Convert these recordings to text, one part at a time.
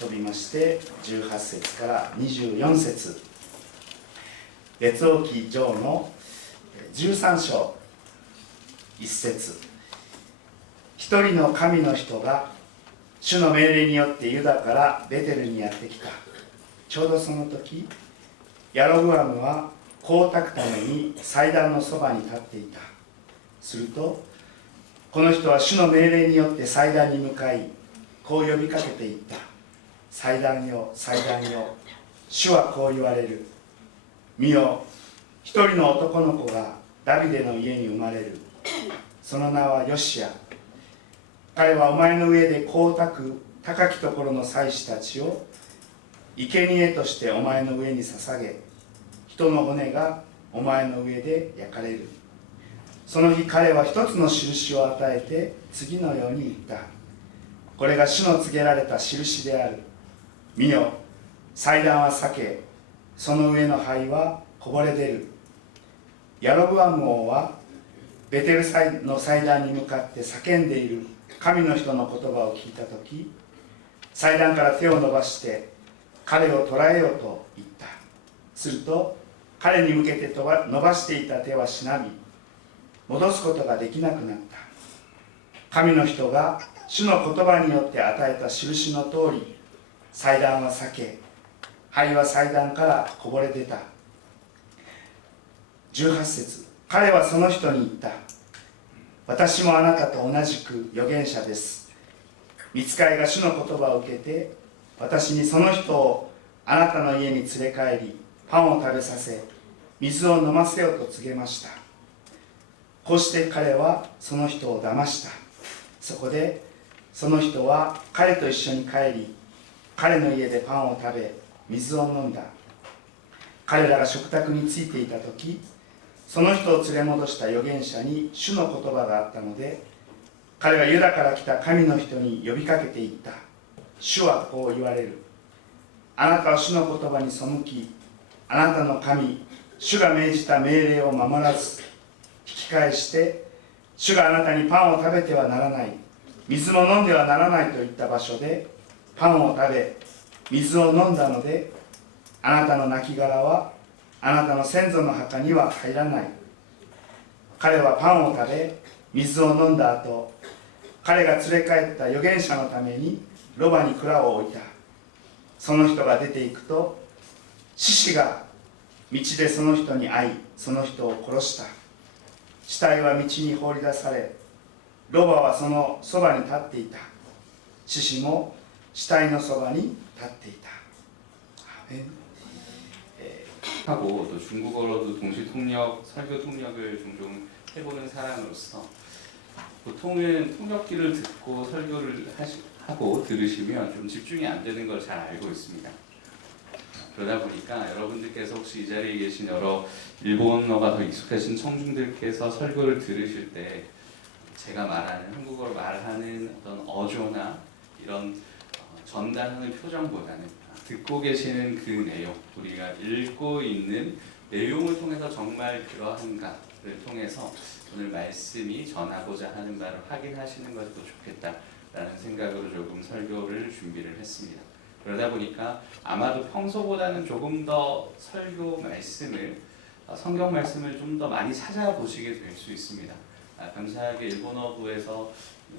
飛びまして18節から24節、列王記上の13章1節、一人の神の人が主の命令によってユダからベテルにやってきた。ちょうどその時、ヤロブアムは香を焚くために祭壇のそばに立っていた。するとこの人は主の命令によって祭壇に向かい、こう呼びかけていった。祭壇よ、祭壇よ、主はこう言われる。見よ、一人の男の子がダビデの家に生まれる。その名はヨシア。彼はお前の上で香を焚く高きところの祭司たちを生贄としてお前の上に捧げ、人の骨がお前の上で焼かれる。その日彼は一つの印を与えて次のように言った。これが主の告げられた印である。見よ、祭壇は裂け、その上の灰はこぼれ出る。ヤロブアム王はベテルの祭壇に向かって叫んでいる神の人の言葉を聞いたとき、祭壇から手を伸ばして彼を捕らえようと言った。すると彼に向けて伸ばしていた手はしなび、戻すことができなくなった。神の人が主の言葉によって与えた印の通り、祭壇は裂け、灰は祭壇からこぼれ出た。18節、彼はその人に言った。私もあなたと同じく預言者です。御使いが主の言葉を受けて、私にその人をあなたの家に連れ帰り、パンを食べさせ、水を飲ませようと告げました。こうして彼はその人を騙した。そこでその人は彼と一緒に帰り、彼の家でパンを食べ、水を飲んだ。彼らが食卓についていたとき、その人を連れ戻した預言者に主の言葉があったので、彼はユダから来た神の人に呼びかけていった。主はこう言われる。あなたは主の言葉に背き、あなたの神、主が命じた命令を守らず、引き返して、主があなたにパンを食べてはならない、水も飲んではならないといった場所で、パンを食べ、水を飲んだので、あなたの亡骸は、あなたの先祖の墓には入らない。彼はパンを食べ、水を飲んだ後、彼が連れ帰った預言者のために、ロバに蔵を置いた。その人が出ていくと、獅子が道でその人に会い、その人を殺した。死体は道に放り出され、ロバはそのそばに立っていた。獅子も死体のそばに立っていた。アーメン。하고 또 중국어로도 동시 통역, 설교 통역을 종종 해보는 사람으로서 보통은 통역기를 듣고 설교를 하고 들으시면 좀 집중이 안 되는 걸 잘 알고 있습니다. 그러다 보니까 여러분들께서 혹시 이 자리에 계신 여러 일본어가 더 익숙하신 청중들께서 설교를 들으실 때 제가 말하는 한국어로 말하는 어떤 어조나 이런 전달하는 표정보다는 듣고 계시는 그 내용, 우리가 읽고 있는 내용을 통해서 정말 그러한가를 통해서 오늘 말씀이 전하고자 하는 바를 확인하시는 것이 더 좋겠다라는 생각으로 조금 설교를 준비를 했습니다. 그러다 보니까 아마도 평소보다는 조금 더 설교 말씀을, 성경 말씀을 좀 더 많이 찾아보시게 될 수 있습니다. 감사하게 일본어부에서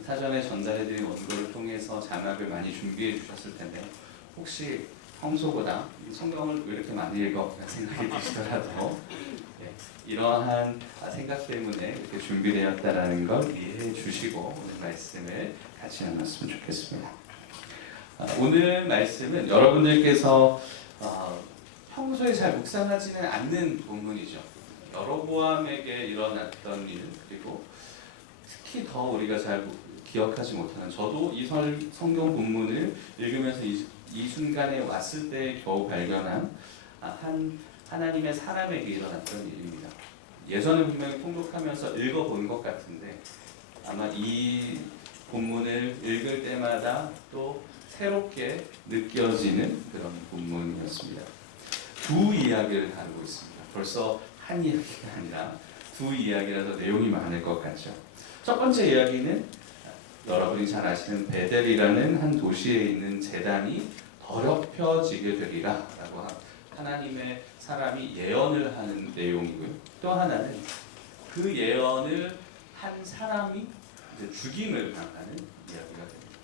사전에 전달해드린 원고를 통해서 자막을 많이 준비해 주셨을 텐데 혹시 평소보다 성경을 왜 이렇게 많이 읽어? 라는 생각이 드시더라도 이러한 생각 때문에 이렇게 준비되었다는 걸 이해해 주시고 오늘 말씀을 같이 나눴으면 좋겠습니다. 오늘 말씀은 여러분들께서 평소에 잘 묵상하지는 않는 본문이죠. 여로보암에게 일어났던 일, 그리고 특히 더 우리가 잘 기억하지 못하는, 저도 이 성경 본문을 읽으면서 이 순간에 왔을 때 겨우 발견한 한 하나님의 사람에게 일어났던 일입니다. 예전에 분명히 통독하면서 읽어본 것 같은데 아마 이 본문을 읽을 때마다 또 새롭게 느껴지는 그런 본문이었습니다. 두 이야기를 다루고 있습니다. 벌써 한 이야기가 아니라 두 이야기라서 내용이 많을 것 같죠. 첫 번째 이야기는 여러분이 잘 아시는 베델이라는 한 도시에 있는 제단이 더럽혀지게 되리라라고 하나님의 사람이 예언을 하는 내용이고요. 또 하나는 그 예언을 한 사람이 이제 죽임을 당하는 이야기가 됩니다.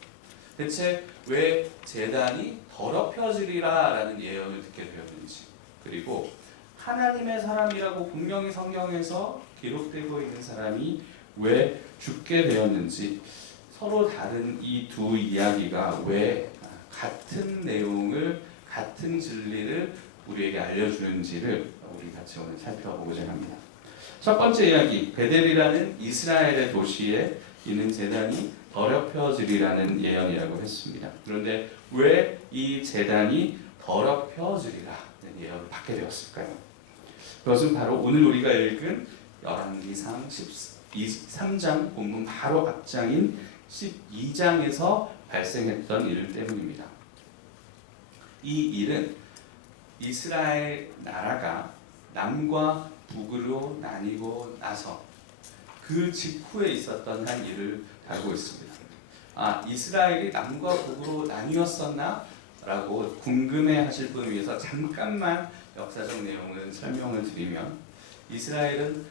대체 왜 제단이 더럽혀지리라라는 예언을 듣게 되었는지, 그리고 하나님의 사람이라고 분명히 성경에서 기록되고 있는 사람이 왜 죽게 되었는지, 서로 다른 이 두 이야기가 왜 같은 내용을, 같은 진리를 우리에게 알려주는지를 우리 같이 오늘 살펴보고자 합니다. 첫 번째 이야기, 베델이라는 이스라엘의 도시에 있는 제단이 더럽혀지리라는 예언이라고 했습니다. 그런데 왜 이 제단이 더럽혀지리라는 예언을 받게 되었을까요? 그것은 바로 오늘 우리가 읽은 열왕기상 13장 본문 바로 앞장인 12장에서 발생했던 일 때문입니다. 이 일은 이스라엘 나라가 남과 북으로 나뉘고 나서 그 직후에 있었던 한 일을 다루고 있습니다. 이스라엘이 남과 북으로 나뉘었었나? 라고 궁금해 하실 분을 위해서 잠깐만 역사적 내용을 설명을 드리면, 이스라엘은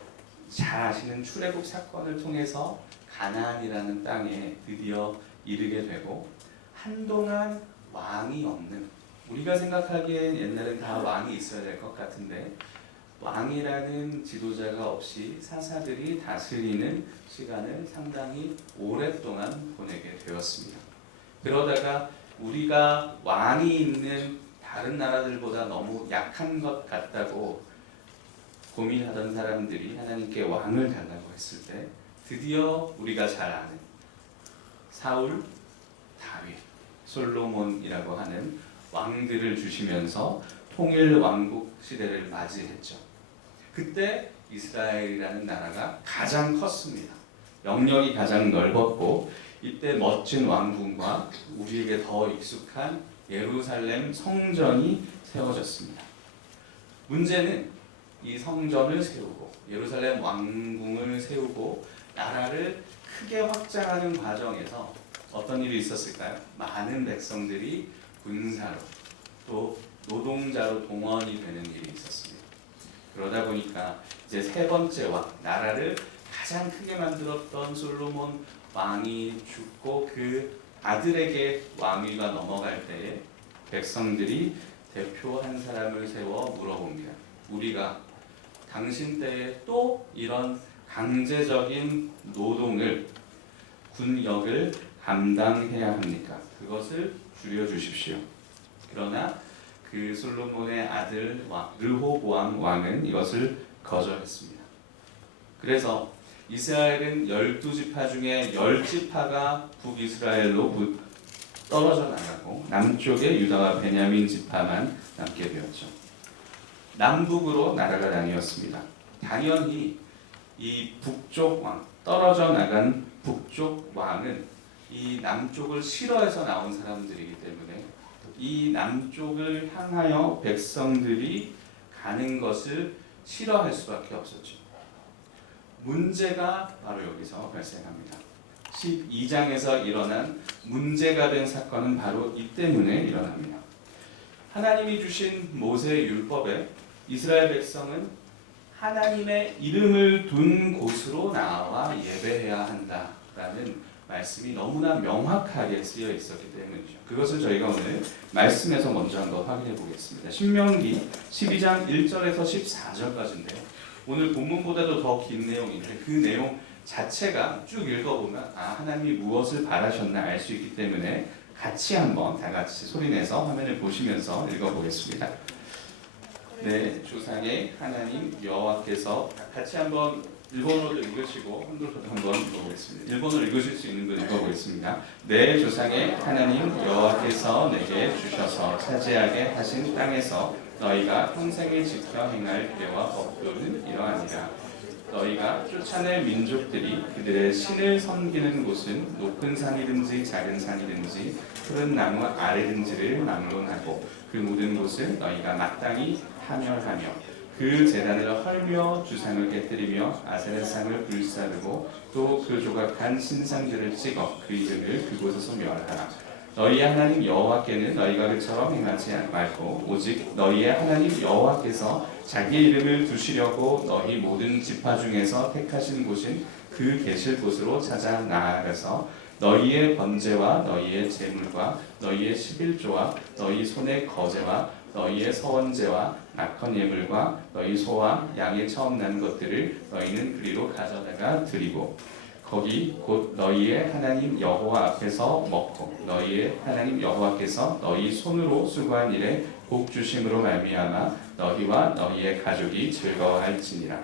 잘 아시는 출애굽 사건을 통해서 가나안이라는 땅에 드디어 이르게 되고, 한동안 왕이 없는, 우리가 생각하기엔 옛날엔 다 왕이 있어야 될 것 같은데 왕이라는 지도자가 없이 사사들이 다스리는 시간을 상당히 오랫동안 보내게 되었습니다. 그러다가 우리가 왕이 있는 다른 나라들보다 너무 약한 것 같다고 고민하던 사람들이 하나님께 왕을 달라고 했을 때 드디어 우리가 잘 아는 사울, 다윗, 솔로몬이라고 하는 왕들을 주시면서 통일 왕국 시대를 맞이했죠. 그때 이스라엘이라는 나라가 가장 컸습니다. 영역이 가장 넓었고, 이때 멋진 왕궁과 우리에게 더 익숙한 예루살렘 성전이 세워졌습니다. 문제는 이 성전을 세우고 예루살렘 왕궁을 세우고 나라를 크게 확장하는 과정에서 어떤 일이 있었을까요? 많은 백성들이 군사로 또 노동자로 동원이 되는 일이 있었습니다. 그러다 보니까 이제 세 번째 왕, 나라를 가장 크게 만들었던 솔로몬 왕이 죽고 그 아들에게 왕위가 넘어갈 때에 백성들이 대표 한 사람을 세워 물어봅니다. 우리가 당신 때에 또 이런 강제적인 노동을, 군역을 감당해야 합니까? 그것을 줄여주십시오. 그러나 그 솔로몬의 아들 르호보암 왕은 이것을 거절했습니다. 그래서 이스라엘은 12지파 중에 10지파가 북이스라엘로 떨어져 나가고 남쪽에 유다와 베냐민 지파만 남게 되었죠. 남북으로 나라가 나뉘었습니다. 당연히 이 북쪽 왕, 떨어져 나간 북쪽 왕은 이 남쪽을 싫어해서 나온 사람들이기 때문에 이 남쪽을 향하여 백성들이 가는 것을 싫어할 수밖에 없었죠. 문제가 바로 여기서 발생합니다. 12장에서 일어난 문제가 된 사건은 바로 이 때문에 일어납니다. 하나님이 주신 모세의 율법에 이스라엘 백성은 하나님의 이름을 둔 곳으로 나와 예배해야 한다라는 말씀이 너무나 명확하게 쓰여 있었기 때문이죠. 그것을 저희가 오늘 말씀에서 먼저 한번 확인해 보겠습니다. 신명기 12장 1절에서 14절까지인데요. 오늘 본문보다도 더 긴 내용인데 그 내용 자체가 쭉 읽어보면 하나님이 무엇을 바라셨나 알 수 있기 때문에 같이 한번 다 같이 소리내서 화면을 보시면서 읽어보겠습니다. 네, 조상의 하나님 여호와께서 같이 한번 일본어도 읽으시고 한글로도 한번 읽어보겠습니다. 일본어로 읽으실 수 있는 분 읽어보겠습니다. 내 조상의 하나님 여호와께서 내게 주셔서 차지하게 하신 땅에서 너희가 평생을 지켜 행할 때와 법도는 이러하니라. 너희가 쫓아낼 민족들이 그들의 신을 섬기는 곳은 높은 산이든지 작은 산이든지 푸른 나무 아래든지를 막론하고 그 모든 곳은 너희가 마땅히 하멸하며 그 제단을 헐며 주상을 깨뜨리며 아세라상을 불사르고 또 그 조각한 신상들을 찍어 그 이름을 그곳에서 멸하라. 너희의 하나님 여호와께는 너희가 그처럼 행하지 말고 오직 너희의 하나님 여호와께서 자기 이름을 두시려고 너희 모든 지파 중에서 택하신 곳인 그 계실 곳으로 찾아 나아가서 너희의 번제와 너희의 제물과 너희의 11조와 너희 손의 거제와 너희의 서원제와 낙헌 예물과 너희 소와 양의 처음 난 것들을 너희는 그리로 가져다가 드리고 거기 곧 너희의 하나님 여호와 앞에서 먹고 너희의 하나님 여호와께서 너희 손으로 수고한 일에 복 주심으로 말미암아 너희와 너희의 가족이 즐거워할지니라.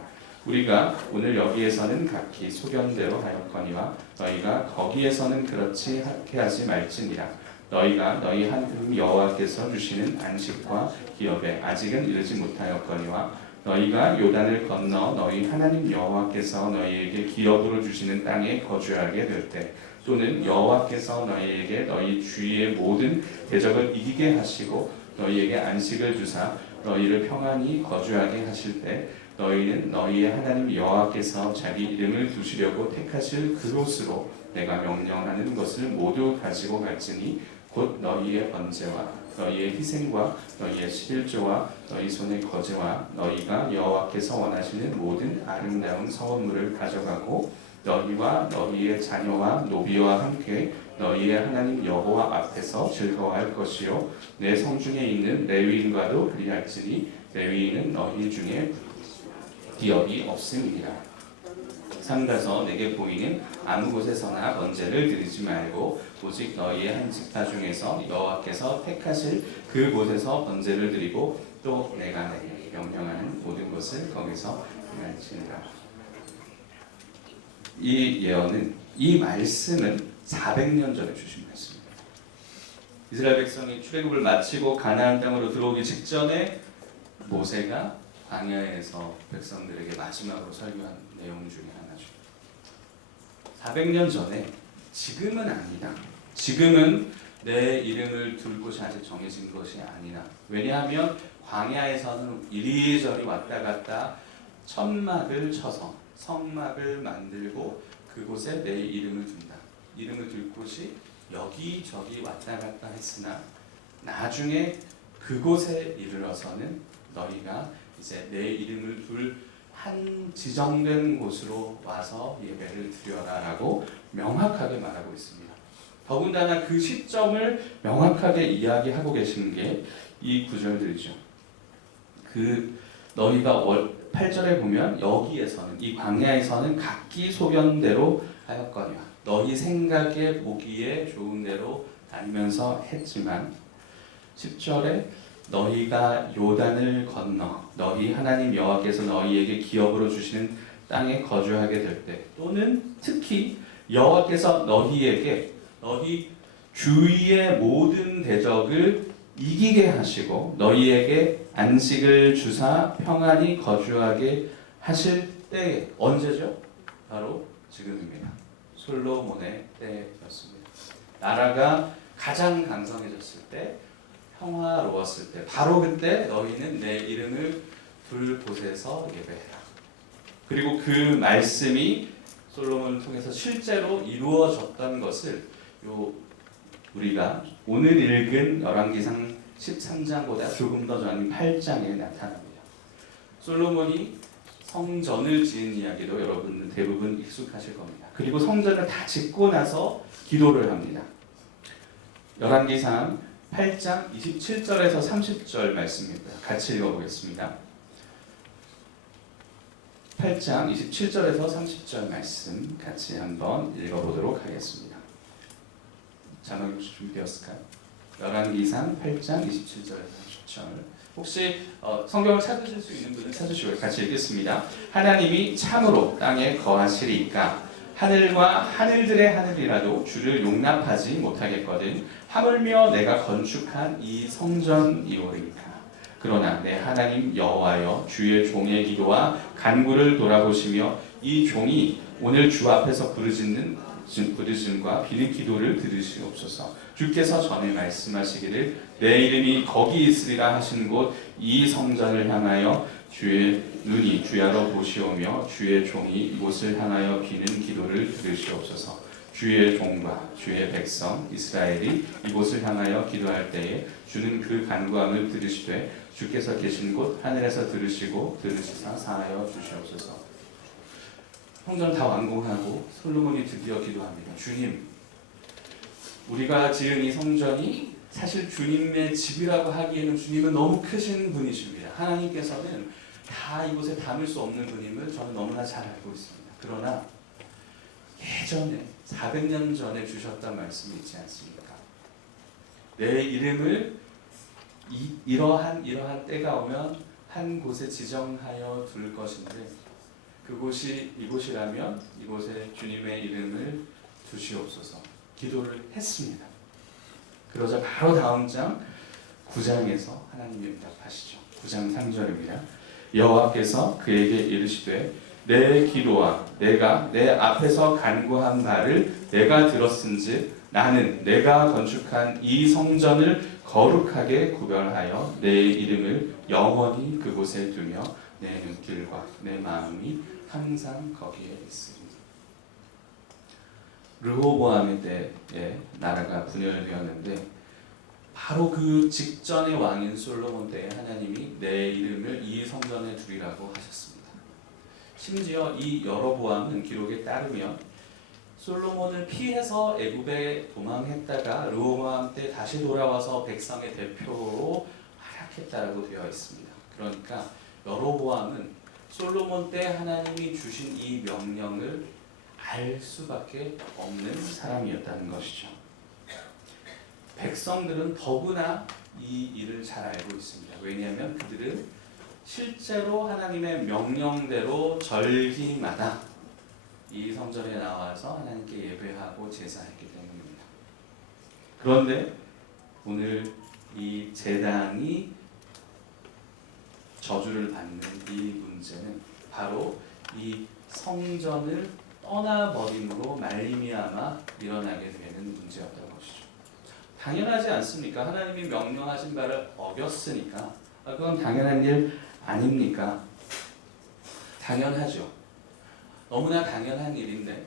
우리가 오늘 여기에서는 각기 소견대로 하였거니와 너희가 거기에서는 그렇지 하지 말지니라. 너희가 너희 하나님 여호와께서 주시는 안식과 기업에 아직은 이르지 못하였거니와 너희가 요단을 건너 너희 하나님 여호와께서 너희에게 기업으로 주시는 땅에 거주하게 될 때 또는 여호와께서 너희에게 너희 주위의 모든 대적을 이기게 하시고 너희에게 안식을 주사 너희를 평안히 거주하게 하실 때 너희는 너희의 하나님 여호와께서 자기 이름을 두시려고 택하실 그곳으로 내가 명령하는 것을 모두 가지고 갈지니 곧 너희의 번제와 너희의 희생과 너희의 11조와 너희 손의 거제와 너희가 여호와께서 원하시는 모든 아름다운 서원물을 가져가고 너희와 너희의 자녀와 노비와 함께 너희의 하나님 여호와 앞에서 즐거워할 것이요 내 성중에 있는 레위인과도 그리할지니 레위인은 너희 중에 기업이 없음이니라. 삼가서 내게 보이는 아무 곳에서나 번제를 드리지 말고 오직 너희의 한 지파 중에서 여호와께서 택하실 그 곳에서 번제를 드리고 또 내가 내게 명령하는 모든 것을 거기서 행할지니라. 이 예언은 이 말씀은 400년 전에 주신 말씀입니다. 이스라엘 백성이 출애굽을 마치고 가나안 땅으로 들어오기 직전에 모세가 광야에서 백성들에게 마지막으로 설교한 내용 중에 하나죠. 400년 전에 지금은 아니다. 지금은 내 이름을 둘 곳이 아직 정해진 것이 아니라 왜냐하면 광야에서는 이리저리 왔다 갔다 천막을 쳐서 성막을 만들고 그곳에 내 이름을 둔다. 이름을 둘 곳이 여기저기 왔다 갔다 했으나 나중에 그곳에 이르러서는 너희가 이제 내 이름을 둘 한 지정된 곳으로 와서 예배를 드려라라고 명확하게 말하고 있습니다. 더군다나 그 시점을 명확하게 이야기하고 계신 게 이 구절들이죠. 그 너희가 8절에 보면 여기에서는 이 광야에서는 각기 소견대로 하였거니와 너희 생각에 보기에 좋은 대로 다니면서 했지만 10절에 너희가 요단을 건너 너희 하나님 여호와께서 너희에게 기업으로 주시는 땅에 거주하게 될 때 또는 특히 여호와께서 너희에게 너희 주위의 모든 대적을 이기게 하시고 너희에게 안식을 주사 평안히 거주하게 하실 때에 언제죠? 바로 지금입니다. 솔로몬의 때였습니다. 나라가 가장 강성해졌을 때 평화로웠을 때 바로 그때 너희는 내 이름을 둘 곳에서 예배해라. 그리고 그 말씀이 솔로몬을 통해서 실제로 이루어졌던 것을 우리가 오늘 읽은 열왕기상 13장보다 조금 더 전인 8장에 나타납니다. 솔로몬이 성전을 지은 이야기도 여러분들 대부분 익숙하실 겁니다. 그리고 성전을 다 짓고 나서 기도를 합니다. 열왕기상 8장 27절에서 30절 말씀입니다. 같이 읽어보겠습니다. 8장 27절에서 30절 말씀 같이 한번 읽어보도록 하겠습니다. 자막이 준비되었을까요? 열왕기상 8장 27절에서 30절. 혹시 성경을 찾으실 수 있는 분은 찾으시고 같이 읽겠습니다. 하나님이 참으로 땅에 거하시리이까 하늘과 하늘들의 하늘이라도 주를 용납하지 못하겠거든 하물며 내가 건축한 이 성전이오리이까. 그러나 내 하나님 여호와여 주의 종의 기도와 간구를 돌아보시며 이 종이 오늘 주 앞에서 부르짖음과 비는 기도를 들으시옵소서. 주께서 전에 말씀하시기를 내 이름이 거기 있으리라 하신 곳 이 성전을 향하여 주의 눈이 주야로 보시오며 주의 종이 이곳을 향하여 비는 기도를 들으시옵소서. 주의 종과 주의 백성 이스라엘이 이곳을 향하여 기도할 때에 주는 그 간구함을 들으시되 주께서 계신 곳 하늘에서 들으시고 들으시사 사하여 주시옵소서. 성전 다 완공하고 솔로몬이 드디어 기도합니다. 주님, 우리가 지은 이 성전이 사실 주님의 집이라고 하기에는 주님은 너무 크신 분이십니다. 하나님께서는 다 이곳에 담을 수 없는 분임을 저는 너무나 잘 알고 있습니다. 그러나 예전에 400년 전에 주셨던 말씀이 있지 않습니까? 내 이름을 이러한 때가 오면 한 곳에 지정하여 둘 것인데 그곳이 이곳이라면 이곳에 주님의 이름을 두시옵소서. 기도를 했습니다. 그러자 바로 다음 장 9장에서 하나님이 응답하시죠. 9장 3절입니다. 여호와께서 그에게 이르시되 내 기도와 내가 내 앞에서 간구한 말을 내가 들었은즉 나는 내가 건축한 이 성전을 거룩하게 구별하여 내 이름을 영원히 그곳에 두며 내 눈길과 내 마음이 항상 거기에 있으리. 르호보암의 때에 나라가 분열되었는데 바로 그 직전의 왕인 솔로몬 때에 하나님이 내 이름을 이 성전에 두리라고 하셨습니다. 심지어 이 여로보암은 기록에 따르면 솔로몬을 피해서 애굽에 도망했다가 르호보암 때 다시 돌아와서 백성의 대표로 활약했다라고 되어 있습니다. 그러니까 여로보암은 솔로몬 때 하나님이 주신 이 명령을 알 수밖에 없는 사람이었다는 것이죠. 백성들은 더구나 이 일을 잘 알고 있습니다. 왜냐하면 그들은 실제로 하나님의 명령대로 절기마다 이 성전에 나와서 하나님께 예배하고 제사했기 때문입니다. 그런데 오늘 이 제단이 저주를 받는 이 문제는 바로 이 성전을 떠나버림으로 말미암아 일어나게 되는 문제였던 것이죠. 당연하지 않습니까? 하나님이 명령하신 바를 어겼으니까 그건 당연한 일 아닙니까? 당연하죠. 너무나 당연한 일인데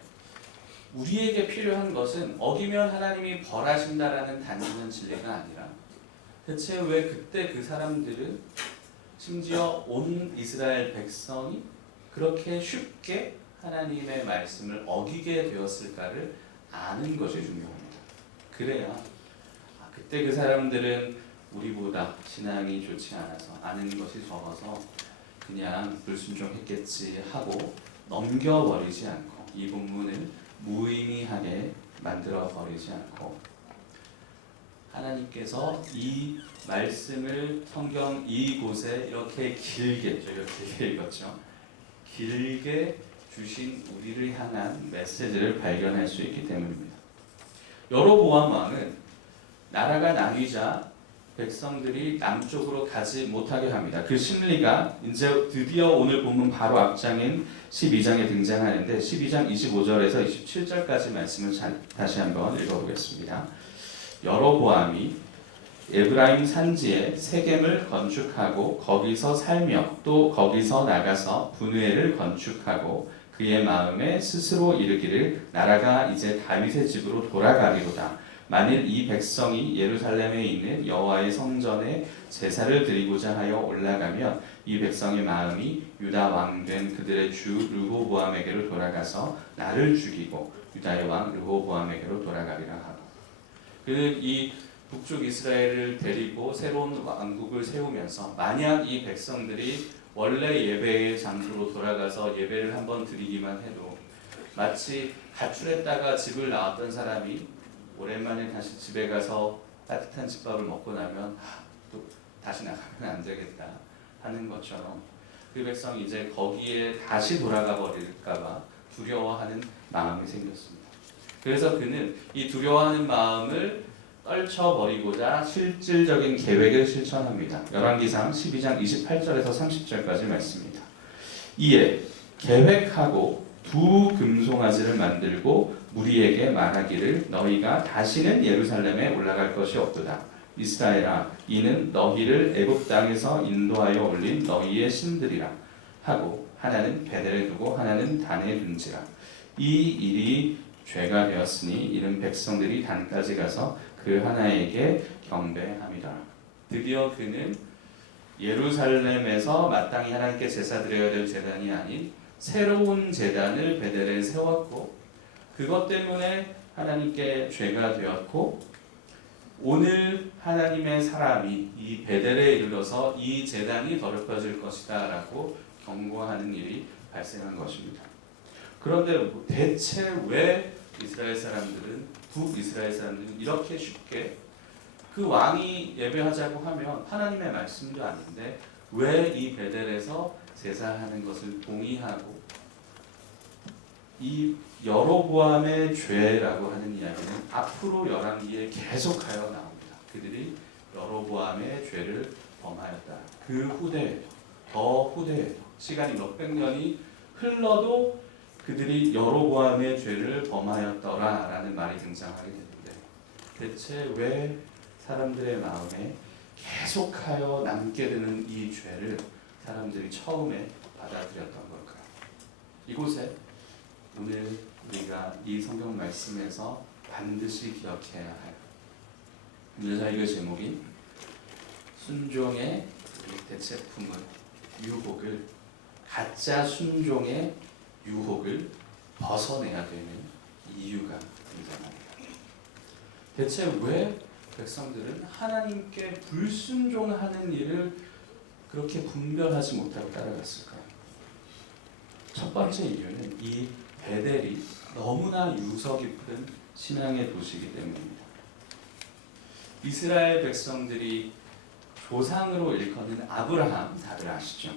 우리에게 필요한 것은 어기면 하나님이 벌하신다라는 단순한 진리가 아니라 대체 왜 그때 그 사람들은 심지어 온 이스라엘 백성이 그렇게 쉽게 하나님의 말씀을 어기게 되었을까를 아는 것이 중요합니다. 그래야 그때 그 사람들은 우리보다 신앙이 좋지 않아서 아는 것이 적어서 그냥 불순종했겠지 하고 넘겨버리지 않고 이 본문을 무의미하게 만들어버리지 않고 하나님께서 이 말씀을 성경 이곳에 이렇게 길게 저희가 길게 읽었죠. 길게 주신 우리를 향한 메시지를 발견할 수 있기 때문입니다. 여로보암 왕은 나라가 나뉘자 백성들이 남쪽으로 가지 못하게 합니다. 그 심리가 이제 드디어 오늘 본문 바로 앞장인 12장에 등장하는데 12장 25절에서 27절까지 말씀을 다시 한번 읽어보겠습니다. 여로보암이 에브라임 산지에 세겜을 건축하고 거기서 살며 또 거기서 나가서 분회를 건축하고 그의 마음에 스스로 이르기를 나라가 이제 다윗의 집으로 돌아가리로다. 만일 이 백성이 예루살렘에 있는 여호와의 성전에 제사를 드리고자 하여 올라가면 이 백성의 마음이 유다 왕된 그들의 주 르호보암에게로 돌아가서 나를 죽이고 유다의 왕 르호보암에게로 돌아가리라 하고 그는 이 북쪽 이스라엘을 데리고 새로운 왕국을 세우면서 만약 이 백성들이 원래 예배의 장소로 돌아가서 예배를 한번 드리기만 해도 마치 가출했다가 집을 나왔던 사람이 오랜만에 다시 집에 가서 따뜻한 집밥을 먹고 나면 또 다시 나가면 안 되겠다 하는 것처럼 그 백성이 이제 거기에 다시 돌아가 버릴까봐 두려워하는 마음이 생겼습니다. 그래서 그는 이 두려워하는 마음을 떨쳐버리고자 실질적인 계획을 실천합니다. 열왕기상 12장 28절에서 30절까지 말씀입니다. 이에 계획하고 두 금송아지를 만들고 무리에게 말하기를 너희가 다시는 예루살렘에 올라갈 것이 없도다. 이스라엘아 이는 너희를 애굽 땅에서 인도하여 올린 너희의 신들이라 하고 하나는 베델에 두고 하나는 단에 둔지라. 이 일이 죄가 되었으니 이는 백성들이 단까지 가서 그 하나에게 경배함이라. 드디어 그는 예루살렘에서 마땅히 하나님께 제사 드려야 될 제단이 아닌 새로운 제단을 베델에 세웠고, 그것 때문에 하나님께 죄가 되었고, 오늘 하나님의 사람이 이 베델에 이르러서 이 제단이 더럽혀질 것이다 라고 경고하는 일이 발생한 것입니다. 그런데 대체 왜 북이스라엘 사람들은 이렇게 쉽게 그 왕이 예배하자고 하면 하나님의 말씀도 아닌데 왜 이 베델에서 제사하는 것을 동의하고, 이 여로보암의 죄라고 하는 이야기는 앞으로 열왕기에 계속하여 나옵니다. 그들이 여로보암의 죄를 범하였다. 그 후대에도 더 후대에도 시간이 몇백 년이 흘러도 그들이 여로보암의 죄를 범하였더라라는 말이 등장하게 되는데, 대체 왜 사람들의 마음에 계속하여 남게 되는 이 죄를 사람들이 처음에 받아들였던 걸까요? 이곳에 오늘 우리가 이 성경 말씀에서 반드시 기억해야 할 문제사이의 제목인 순종의 대체품을, 유혹을, 가짜 순종의 유혹을 벗어내야 되는 이유가 등장합니다. 대체 왜 백성들은 하나님께 불순종하는 일을 그렇게 분별하지 못하고 따라갔을까요? 첫 번째 이유는 이 베델이 너무나 유서 깊은 신앙의 도시이기 때문입니다. 이스라엘 백성들이 조상으로 일컫는 아브라함, 다들 아시죠?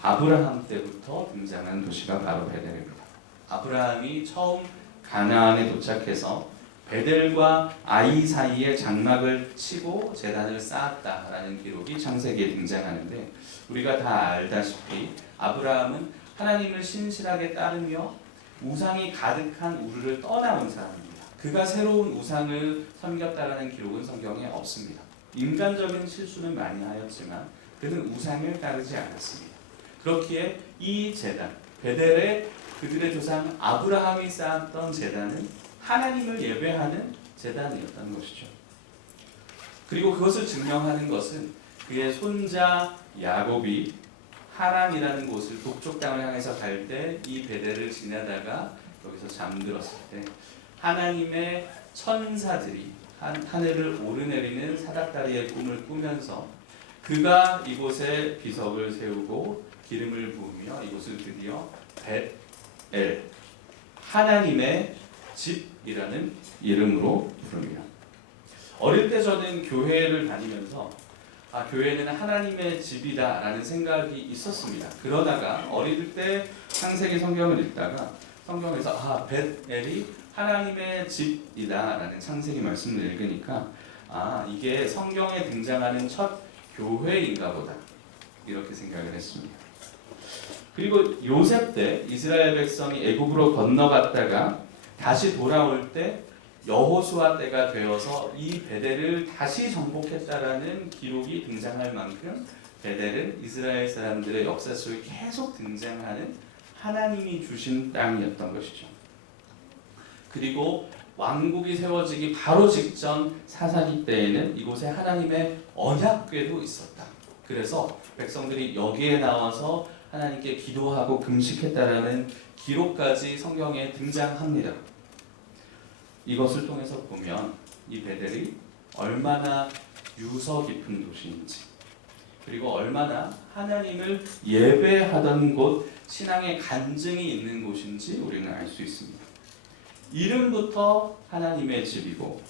아브라함 때부터 등장한 도시가 바로 베델입니다. 아브라함이 처음 가나안에 도착해서 베델과 아이 사이에 장막을 치고 제단을 쌓았다라는 기록이 창세기에 등장하는데, 우리가 다 알다시피 아브라함은 하나님을 신실하게 따르며 우상이 가득한 우르를 떠나온 사람입니다. 그가 새로운 우상을 섬겼다라는 기록은 성경에 없습니다. 인간적인 실수는 많이 하였지만 그는 우상을 따르지 않았습니다. 그렇기에 이 제단, 베델에 그들의 조상 아브라함이 쌓았던 제단은 하나님을 예배하는 제단이었던 것이죠. 그리고 그것을 증명하는 것은 그의 손자 야곱이 하란이라는 곳을, 북쪽 땅을 향해서 갈 때 이 베델을 지나다가 여기서 잠들었을 때 하나님의 천사들이 하늘을 오르내리는 사닥다리의 꿈을 꾸면서 그가 이곳에 비석을 세우고 기름을 부으며 이곳을 드디어 벳엘, 하나님의 집이라는 이름으로 부릅니다. 어릴 때 저는 교회를 다니면서 교회는 하나님의 집이다라는 생각이 있었습니다. 그러다가 어릴 때 창세기 성경을 읽다가 성경에서 벳엘이 하나님의 집이다라는 창세기 말씀을 읽으니까 이게 성경에 등장하는 첫 교회인가 보다, 이렇게 생각을 했습니다. 그리고 요셉 때 이스라엘 백성이 애굽으로 건너갔다가 다시 돌아올 때 여호수아 때가 되어서 이 베델을 다시 정복했다라는 기록이 등장할 만큼 베델은 이스라엘 사람들의 역사 속에 계속 등장하는 하나님이 주신 땅이었던 것이죠. 그리고 왕국이 세워지기 바로 직전 사사기 때에는 이곳에 하나님의 언약궤도 있었다. 그래서 백성들이 여기에 나와서 하나님께 기도하고 금식했다라는 기록까지 성경에 등장합니다. 이것을 통해서 보면 이 베델이 얼마나 유서 깊은 도시인지, 그리고 얼마나 하나님을 예배하던 곳, 신앙의 간증이 있는 곳인지 우리는 알 수 있습니다. 이름부터 하나님의 집이고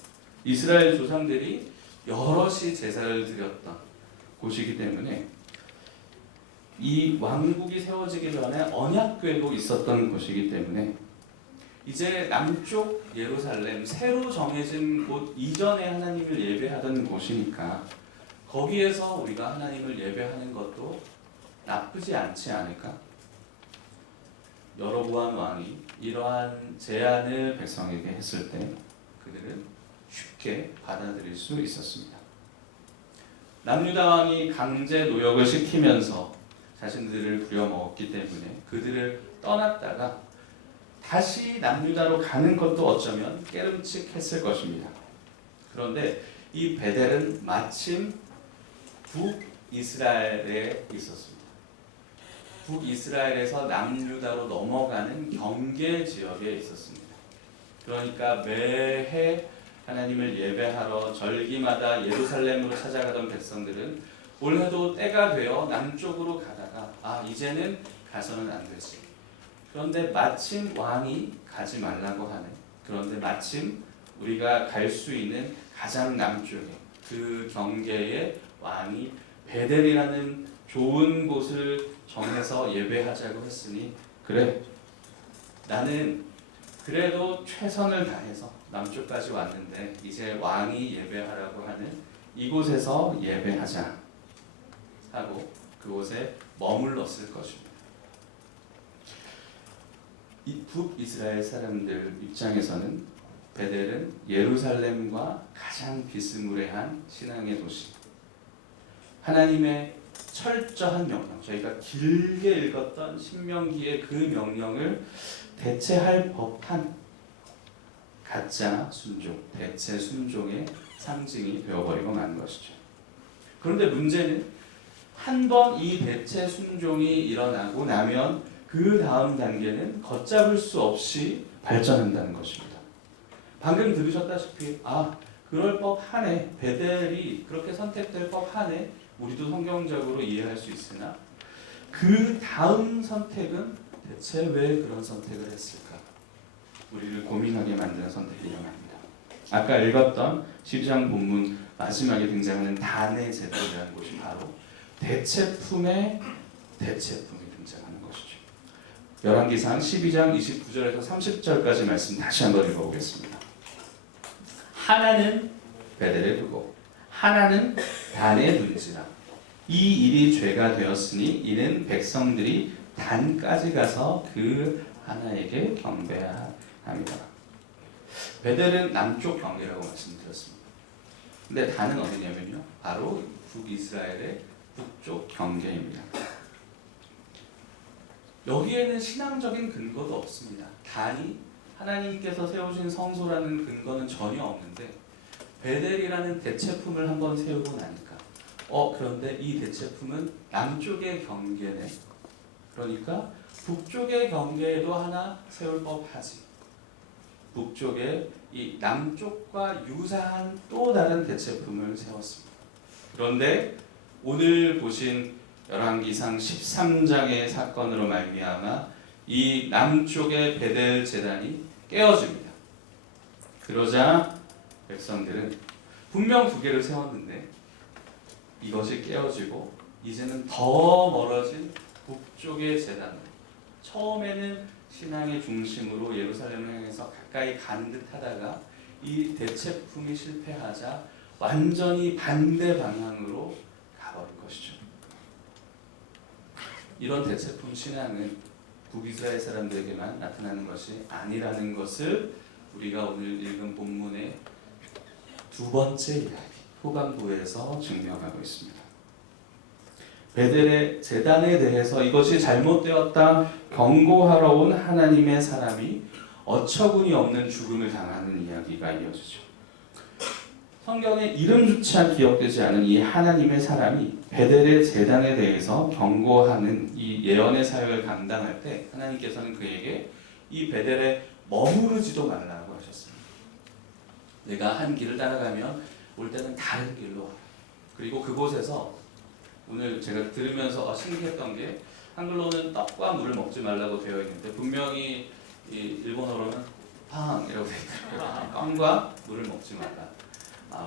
이스라엘 조상들이 여럿이 제사를 드렸던 곳이기 때문에 이 왕국이 세워지기 전에 언약궤도 있었던 곳이기 때문에 이제 남쪽 예루살렘, 새로 정해진 곳 이전에 하나님을 예배하던 곳이니까 거기에서 우리가 하나님을 예배하는 것도 나쁘지 않지 않을까? 여로보암 왕이 이러한 제안을 백성에게 했을 때 그들은 쉽게 받아들일 수 있었습니다. 남유다 왕이 강제 노역을 시키면서 자신들을 부려먹었기 때문에 그들을 떠났다가 다시 남유다로 가는 것도 어쩌면 깨름칙했을 것입니다. 그런데 이 베델은 마침 북이스라엘에 있었습니다. 북이스라엘에서 남유다로 넘어가는 경계 지역에 있었습니다. 그러니까 매해 하나님을 예배하러 절기마다 예루살렘으로 찾아가던 백성들은 올해도 때가 되어 남쪽으로 가다가 이제는 가서는 안 되지. 그런데 마침 왕이 가지 말라고 하는, 그런데 마침 우리가 갈 수 있는 가장 남쪽에 그 경계에 왕이 베델이라는 좋은 곳을 정해서 예배하자고 했으니, 그래, 나는 그래도 최선을 다해서 남쪽까지 왔는데 이제 왕이 예배하라고 하는 이곳에서 예배하자 하고 그곳에 머물렀을 것입니다. 이 북이스라엘 사람들 입장에서는 베델은 예루살렘과 가장 비스무리한 신앙의 도시, 하나님의 철저한 명령, 저희가 길게 읽었던 신명기의 그 명령을 대체할 법한 가짜 순종, 대체 순종의 상징이 되어버리고 만 것이죠. 그런데 문제는 한 번 이 대체 순종이 일어나고 나면 그 다음 단계는 걷잡을 수 없이 발전한다는 것입니다. 방금 들으셨다시피 그럴 법하네, 베델이 그렇게 선택될 법하네, 우리도 성경적으로 이해할 수 있으나 그 다음 선택은 대체 왜 그런 선택을 했을까? 우리를 고민하게 만드는 선택이 일어납니다. 아까 읽었던 12장 본문 마지막에 등장하는 단의 제도라는 곳이 바로 대체품의 대체품이 등장하는 것이죠. 열왕기상 12장 29절에서 30절까지 말씀 다시 한번 읽어보겠습니다. 하나는 베델에 두고 하나는 단에 둔지라. 이 일이 죄가 되었으니 이는 백성들이 단까지 가서 그 하나에게 경배합니다. 베델은 남쪽 경계라고 말씀드렸습니다. 근데 단은 어디냐면요, 바로 북이스라엘의 북쪽 경계입니다. 여기에는 신앙적인 근거도 없습니다. 단이 하나님께서 세우신 성소라는 근거는 전혀 없는데 베델이라는 대체품을 한번 세우고 나니까 그런데 이 대체품은 남쪽의 경계네. 그러니까 북쪽의 경계에도 하나 세울 법하지. 북쪽에 이 남쪽과 유사한 또 다른 대체품을 세웠습니다. 그런데 오늘 보신 열왕기상 13장의 사건으로 말미암아 이 남쪽의 베델 제단이 깨어집니다. 그러자 백성들은 분명 두 개를 세웠는데 이것이 깨어지고 이제는 더 멀어진 북쪽의 제단, 처음에는 신앙의 중심으로 예루살렘을 향해서 가까이 가는 듯 하다가 이 대체품이 실패하자 완전히 반대 방향으로 가버린 것이죠. 이런 대체품 신앙은 북이스라엘 사람들에게만 나타나는 것이 아니라는 것을 우리가 오늘 읽은 본문의 두 번째 이야기 후반부에서 증명하고 있습니다. 베델의 제단에 대해서 이것이 잘못되었다 경고하러 온 하나님의 사람이 어처구니 없는 죽음을 당하는 이야기가 이어지죠. 성경에 이름조차 기억되지 않은 이 하나님의 사람이 베델의 제단에 대해서 경고하는 이 예언의 사역을 감당할 때 하나님께서는 그에게 이 베델에 머무르지도 말라고 하셨습니다. 내가 한 길을 따라가면 올 때는 다른 길로 와라. 그리고 그곳에서 오늘 제가 들으면서 신기했던 게 한글로는 떡과 물을 먹지 말라고 되어 있는데 분명히 이 일본어로는 팡이라고 되어 있더라고요. 빵과 물을 먹지 말라.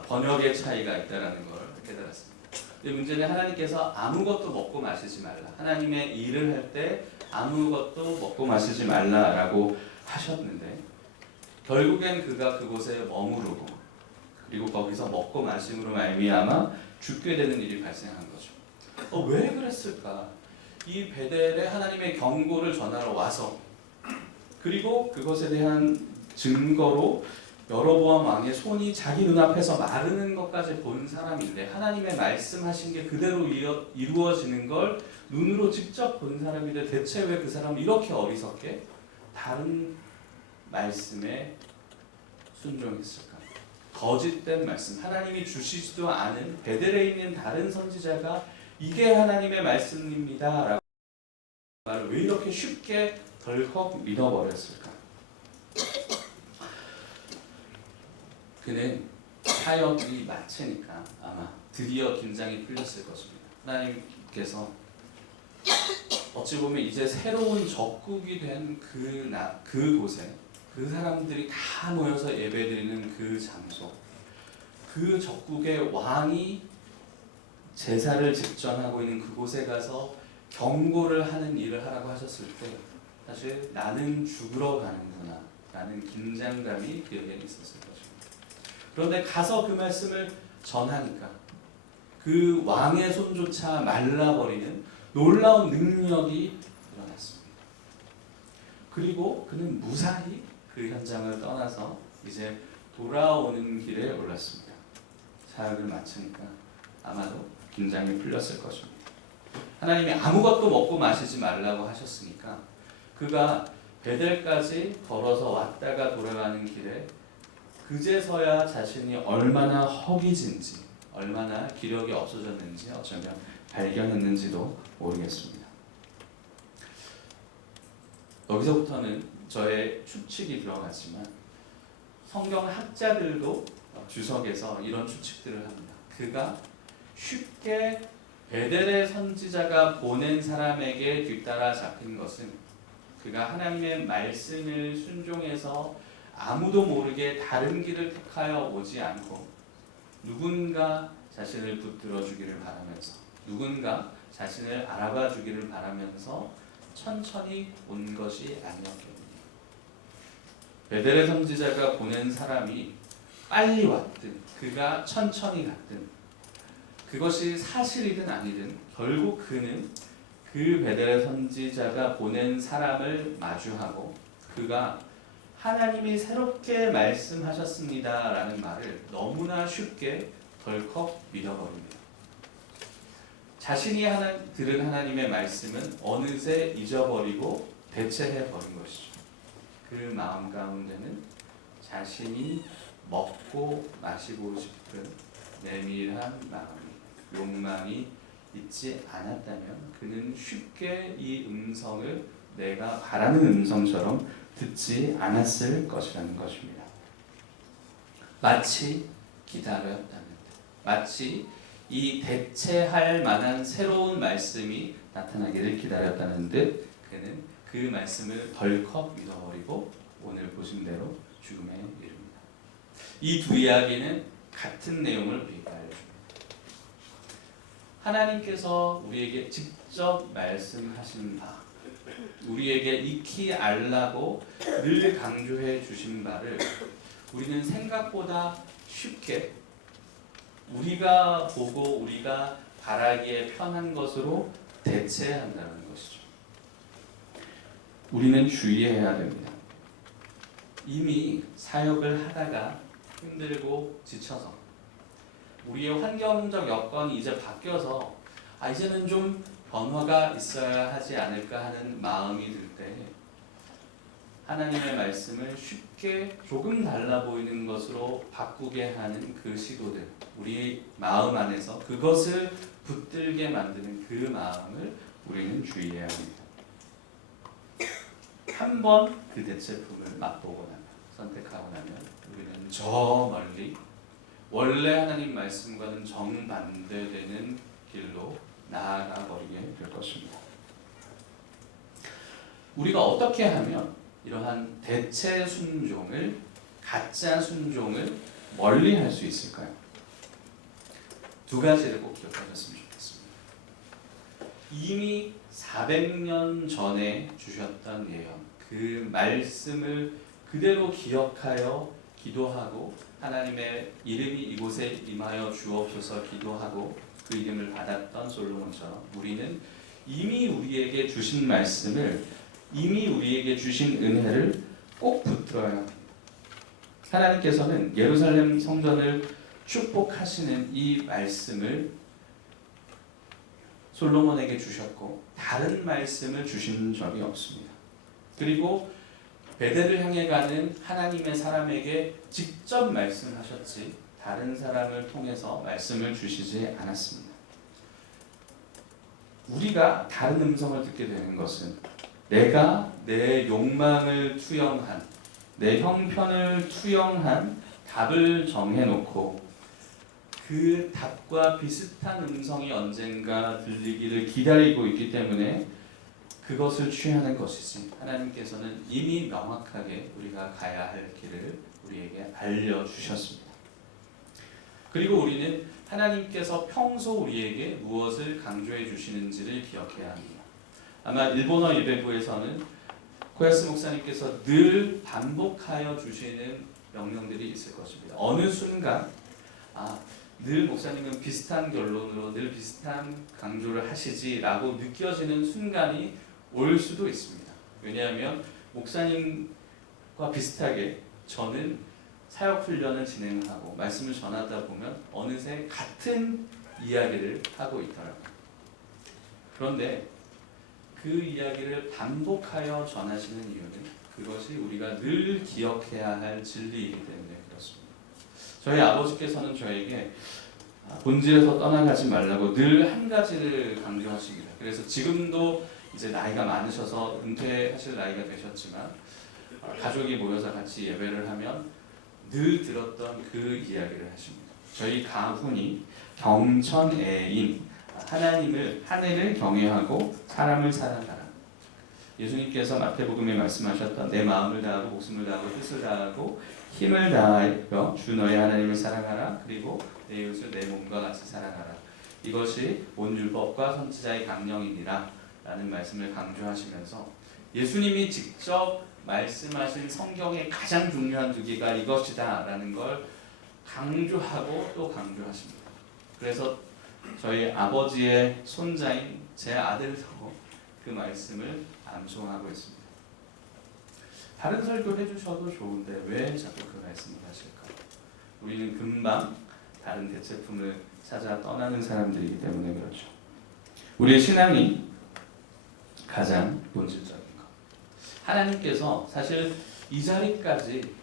번역의 차이가 있다는 걸 깨달았습니다. 근데 문제는 하나님께서 아무것도 먹고 마시지 말라. 하나님의 일을 할 때 아무것도 먹고 마시지 말라라고 하셨는데 결국엔 그가 그곳에 머무르고 그리고 거기서 먹고 마심으로 말미암아 죽게 되는 일이 발생한 거죠. 왜 그랬을까? 이 베델에 하나님의 경고를 전하러 와서 그리고 그것에 대한 증거로 여로보암 왕의 손이 자기 눈앞에서 마르는 것까지 본 사람인데 하나님의 말씀하신 게 그대로 이루어지는 걸 눈으로 직접 본 사람인데 대체 왜 그 사람은 이렇게 어리석게 다른 말씀에 순종했을까? 거짓된 말씀, 하나님이 주시지도 않은 베델에 있는 다른 선지자가 이게 하나님의 말씀입니다 라고 말을 왜 이렇게 쉽게 덜컥 믿어버렸을까? 그는 사역이 마치니까 아마 드디어 긴장이 풀렸을 것입니다. 하나님께서 어찌 보면 이제 새로운 적국이 된 그곳에 그 사람들이 다 모여서 예배드리는 그 장소, 그 적국의 왕이 제사를 직전하고 있는 그곳에 가서 경고를 하는 일을 하라고 하셨을 때 사실 나는 죽으러 가는구나 라는 긴장감이 그에게는 있었을 것입니다. 그런데 가서 그 말씀을 전하니까 그 왕의 손조차 말라버리는 놀라운 능력이 일어났습니다. 그리고 그는 무사히 그 현장을 떠나서 이제 돌아오는 길에 올랐습니다. 사역을 마치니까 아마도 긴장이 풀렸을 것입니다. 하나님이 아무것도 먹고 마시지 말라고 하셨으니까 그가 베델까지 걸어서 왔다가 돌아가는 길에 그제서야 자신이 얼마나 허기진지 얼마나 기력이 없어졌는지 어쩌면 발견했는지도 모르겠습니다. 여기서부터는 저의 추측이 들어가지만 성경 학자들도 주석에서 이런 추측들을 합니다. 그가 쉽게 베델의 선지자가 보낸 사람에게 뒤따라 잡힌 것은 그가 하나님의 말씀을 순종해서 아무도 모르게 다른 길을 택하여 오지 않고 누군가 자신을 붙들어 주기를 바라면서 누군가 자신을 알아봐 주기를 바라면서 천천히 온 것이 아니었겠느냐. 베델의 선지자가 보낸 사람이 빨리 왔든 그가 천천히 갔든 그것이 사실이든 아니든 결국 그는 그 베델의 선지자가 보낸 사람을 마주하고 그가 하나님이 새롭게 말씀하셨습니다 라는 말을 너무나 쉽게 덜컥 믿어버립니다. 자신이 들은 하나님의 말씀은 어느새 잊어버리고 대체해버린 것이죠. 그 마음 가운데는 자신이 먹고 마시고 싶은 내밀한 마음이 욕망이 있지 않았다면 그는 쉽게 이 음성을 내가 바라는 음성처럼 듣지 않았을 것이라는 것입니다. 마치 기다렸다는 듯, 마치 이 대체할 만한 새로운 말씀이 나타나기를 기다렸다는 듯 그는 그 말씀을 덜컥 믿어버리고 오늘 보신 대로 죽음에 이릅니다. 이 두 이야기는 같은 내용을 우리에게 알려줍니다. 하나님께서 우리에게 직접 말씀하신 바, 우리에게 익히 알라고 늘 강조해 주신 바를 우리는 생각보다 쉽게 우리가 보고 우리가 바라기에 편한 것으로 대체한다는 것이죠. 우리는 주의해야 됩니다. 이미 사역을 하다가 힘들고 지쳐서 우리의 환경적 여건이 이제 바뀌어서 이제는 좀 변화가 있어야 하지 않을까 하는 마음이 들 때 하나님의 말씀을 쉽게 조금 달라 보이는 것으로 바꾸게 하는 그 시도들, 우리 마음 안에서 그것을 붙들게 만드는 그 마음을 우리는 주의해야 합니다. 한 번 그 대체품을 맛보고 나면, 선택하고 나면 우리는 저 멀리 원래 하나님 말씀과는 정반대되는 길로 나아가 버리게 될 것입니다. 우리가 어떻게 하면 이러한 대체 순종을, 가짜 순종을 멀리 할 수 있을까요? 두 가지를 꼭 기억하셨으면 좋겠습니다. 이미 400년 전에 주셨던 예언, 그 말씀을 그대로 기억하여 기도하고 하나님의 이름이 이곳에 임하여 주옵소서 기도하고 그 이름을 받았던 솔로몬처럼 우리는 이미 우리에게 주신 말씀을, 이미 우리에게 주신 은혜를 꼭 붙들어야 합니다. 하나님께서는 예루살렘 성전을 축복하시는 이 말씀을 솔로몬에게 주셨고 다른 말씀을 주신 적이 없습니다. 그리고 베델을 향해 가는 하나님의 사람에게 직접 말씀하셨지 다른 사람을 통해서 말씀을 주시지 않았습니다. 우리가 다른 음성을 듣게 되는 것은 내가 내 욕망을 투영한, 내 형편을 투영한 답을 정해놓고 그 답과 비슷한 음성이 언젠가 들리기를 기다리고 있기 때문에 그것을 취하는 것이지, 하나님께서는 이미 명확하게 우리가 가야 할 길을 우리에게 알려주셨습니다. 그리고 우리는 하나님께서 평소 우리에게 무엇을 강조해 주시는지를 기억해야 합니다. 아마 일본어 예배부에서는 코야스 목사님께서 늘 반복하여 주시는 명령들이 있을 것입니다. 어느 순간 늘 목사님은 비슷한 결론으로 늘 비슷한 강조를 하시지라고 느껴지는 순간이 올 수도 있습니다. 왜냐하면 목사님과 비슷하게 저는 사역 훈련을 진행하고 말씀을 전하다 보면 어느새 같은 이야기를 하고 있더라고요. 그런데 그 이야기를 반복하여 전하시는 이유는 그것이 우리가 늘 기억해야 할 진리이기 때문에 그렇습니다. 저희 아버지께서는 저에게 본질에서 떠나가지 말라고 늘 한 가지를 강조하십니다. 그래서 지금도 이제 나이가 많으셔서 은퇴하실 나이가 되셨지만 가족이 모여서 같이 예배를 하면 늘 들었던 그 이야기를 하십니다. 저희 가훈이 경천애인, 하늘을 경외하고 사람을 사랑하라. 예수님께서 마태복음에 말씀하셨던 내 마음을 다하고 목숨을 다하고 뜻을 다하고 힘을 다하여 주 너의 하나님을 사랑하라. 그리고 내 이웃을 내 몸과 같이 사랑하라. 이것이 온 율법과 선지자의 강령이니라 라는 말씀을 강조하시면서 예수님이 직접 말씀하신 성경의 가장 중요한 두 개가 이것이다 라는 걸 강조하고 또 강조하십니다. 그래서 저희 아버지의 손자인 제 아들도 그 말씀을 암송하고 있습니다. 다른 설교 해주셔도 좋은데 왜 자꾸 그 말씀을 하실까? 우리는 금방 다른 대체품을 찾아 떠나는 사람들이기 때문에 그렇죠. 우리의 신앙이 가장 본질적인 것. 하나님께서 사실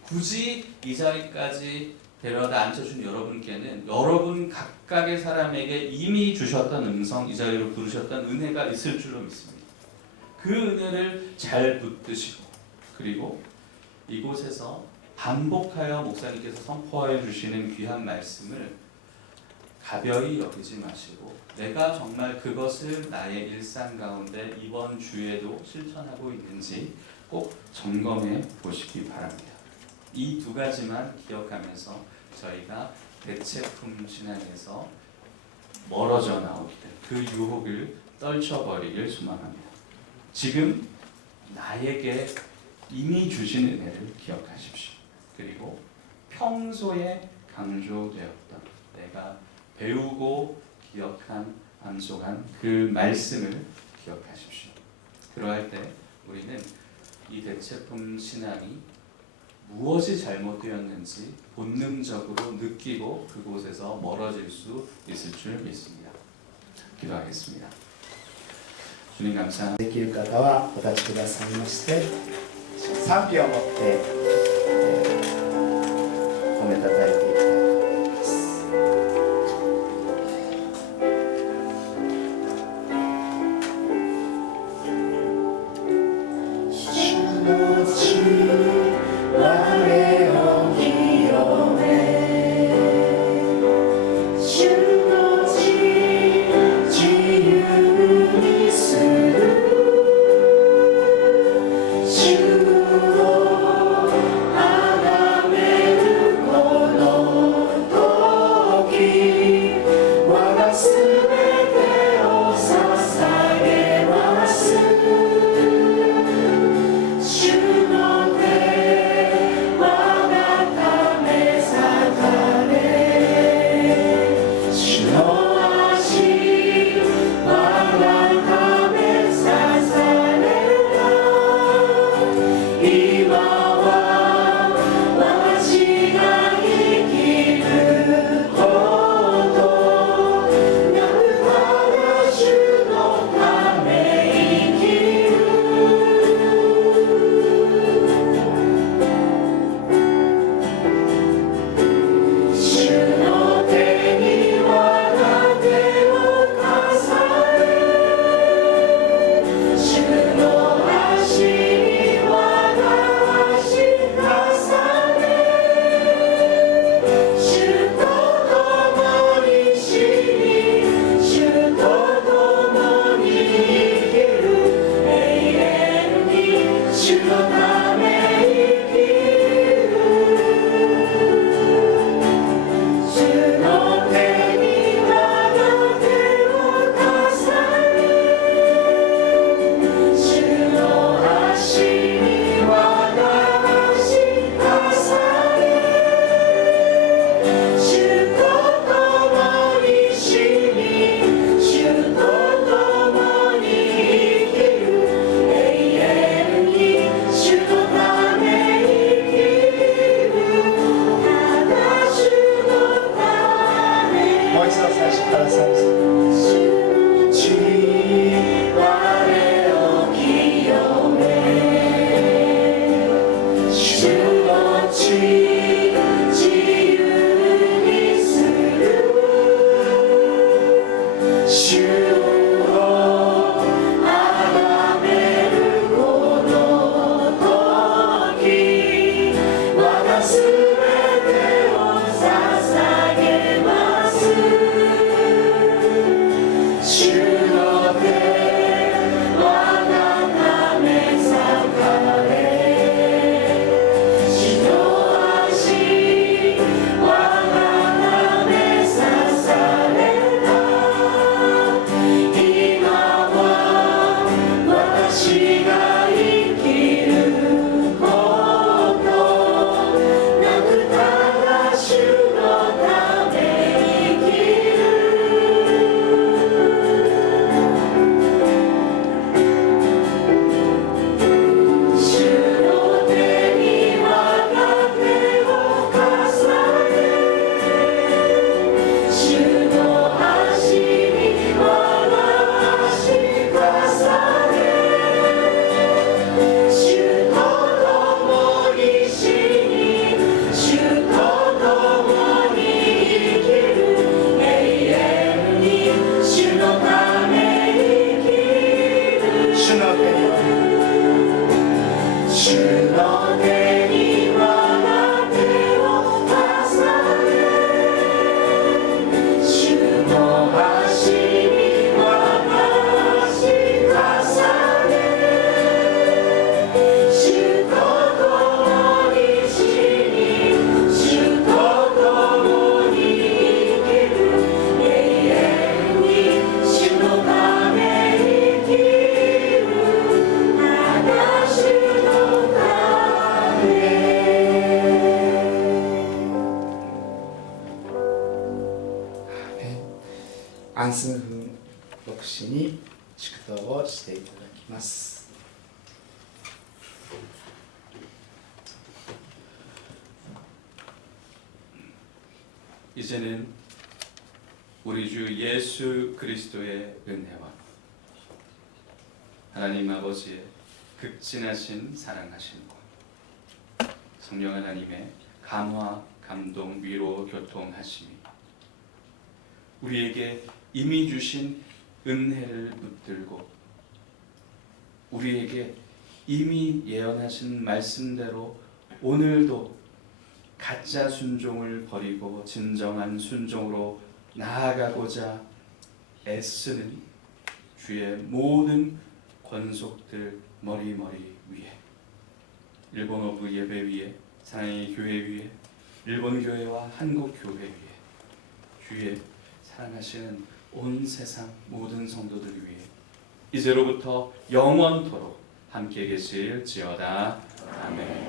굳이 이 자리까지 데려다 앉혀준 여러분께는 여러분 각각의 사람에게 이미 주셨던 음성, 이 자리로 부르셨던 은혜가 있을 줄로 믿습니다. 그 은혜를 잘 붙드시고 그리고 이곳에서 반복하여 목사님께서 선포하여 주시는 귀한 말씀을 가벼이 여기지 마시고 내가 정말 그것을 나의 일상 가운데 이번 주에도 실천하고 있는지 꼭 점검해 보시기 바랍니다. 이 두 가지만 기억하면서 저희가 대체품 신앙에서 멀어져 나오기를 그 유혹을 떨쳐버리길 소망합니다. 지금 나에게 이미 주신 은혜를 기억하십시오. 그리고 평소에 강조되었던 내가 배우고 기억한 암송한 그 말씀을 기억하십시오. 그러할 때 우리는 이 대체품 신앙이 무엇이 잘못되었는지 본능적으로 느끼고 그곳에서 멀어질 수 있을 줄 믿습니다. 기도하겠습니다. 주님 감사합니다. できる方はお立ちくださいまして賛否を持って、褒めたたえていきたいと思います。主の地我を清め主の地自由にする主を崇めるこのアンスンフン牧師に祝祷をしていただきます。이제는 우리 주 예수 그리스도의 은혜와 하나님 아버지의 극진하신 사랑하심과 성령 하나님의 감화, 감동, 위로, 교통하심이 우리에게 이미 주신 은혜를 붙들고 우리에게 이미 예언하신 말씀대로 오늘도 가짜 순종을 버리고 진정한 순종으로 나아가고자 애쓰는 주의 모든 권속들 머리머리 위에, 일본 어부 예배 위에, 사랑의 교회 위에, 일본 교회와 한국 교회 위에, 주의 사랑하시는 온 세상 모든 성도들 위해 이제로부터 영원토록 함께 계실지어다. 아멘.